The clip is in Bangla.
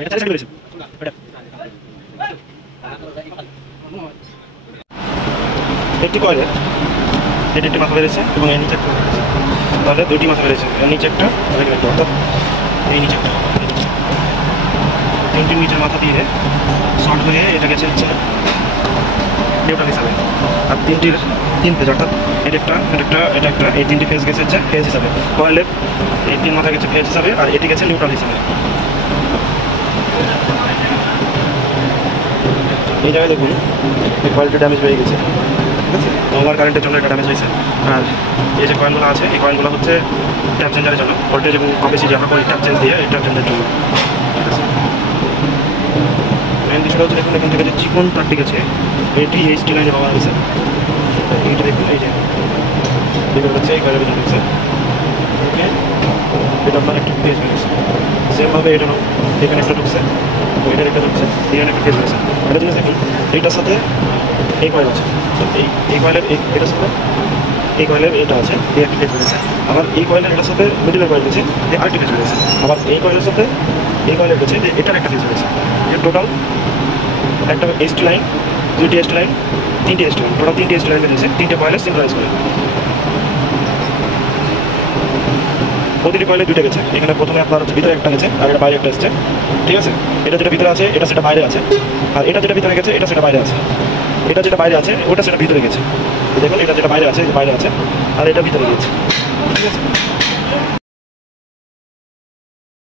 এটা চালিয়ে করেছে একটি কয়েলের এটা একটি মাথা বেড়েছে এবং এর নিচে তাহলে দুটি মাথা বেড়েছে, এর নিচে একটা অর্থাৎ এই নিচে একটা তিনটির নিচের মাথা দিয়ে শর্ট হয়ে এটা গেছে হচ্ছে নিউট্রাল হিসাবে। আর তিনটির তিন ফেজ অর্থাৎ এটা একটা এটা একটা এই তিনটি ফেজ গেছে হচ্ছে ফেজ হিসাবে। কয়েলের এই তিন মাথা গেছে ফেজ হিসাবে আর এটি গেছে নিউট্রাল হিসাবে। এই জায়গায় দেখুন এই কয়েলটা ড্যামেজ হয়ে গেছে, ঠিক আছে, ওভার কারেন্টের জন্য এটা ড্যামেজ হয়েছে। আর এই যে কয়েলগুলো আছে এই কয়েলগুলো হচ্ছে ট্যাপ চেঞ্জারের জন্য, ভোল্টেজ এবং কম বেশি যা করে ট্যাপ চেঞ্জ দিয়ে এই ট্যাপ চেঞ্জের জন্য, ঠিক আছে। মেন বিষয়টা হচ্ছে দেখুন এখান থেকে যে চিকন তারটি গেছে এটি এইচটি লাইনে পাওয়া গেছে। এইটা দেখুন এই যে যেগুলো হচ্ছে এই কয়েলের ভিতরে ঢুকছে, ওকে, এটা আপনার একটু ফেজ হয়ে গেছে। সেমভাবে এটারও এখানে একটা ঢুকছে, এটার একটা ঢুকছে, এখানে একটা ফেজ হয়েছে। এটা জিনিস দেখুন এইটার সাথে এই কয়েল আছে, এই কয়েলের এটার সাথে এই কয়েলের এটা আছে, এই একটা ফেজ হয়েছে। আবার এই কয়েলের এটার সাথে মিডিলের কয়েল গেছে, এই আরেকটি ফেজ হয়েছে। আবার এই কয়েলের সাথে এই কয়েলের গেছে যে এটার একটা ফেজ হয়েছে। এর টোটাল একটা এসটি লাইন, দুইটি এসটি লাইন, তিনটি এসটি লাইন, টোটাল তিনটি এসটি লাইন বেরিয়েছে, তিনটে কয়েলের সিঙ্ক্রোনাইজ করে। প্রতিটি কয়েলে দুইটা গেছে, এখানে প্রথমে আপনার হচ্ছে ভিতরে একটা গেছে আর এটা বাইরে একটা এসছে, ঠিক আছে। এটা যেটা ভিতরে আছে এটা সেটা বাইরে আছে, আর এটা যেটা ভিতরে গেছে এটা সেটা বাইরে আছে। এটা যেটা বাইরে আছে ওটা সেটা ভিতরে গেছে, দেখুন এটা যেটা বাইরে আছে বাইরে আছে আর এটা ভিতরে গেছে, ঠিক আছে।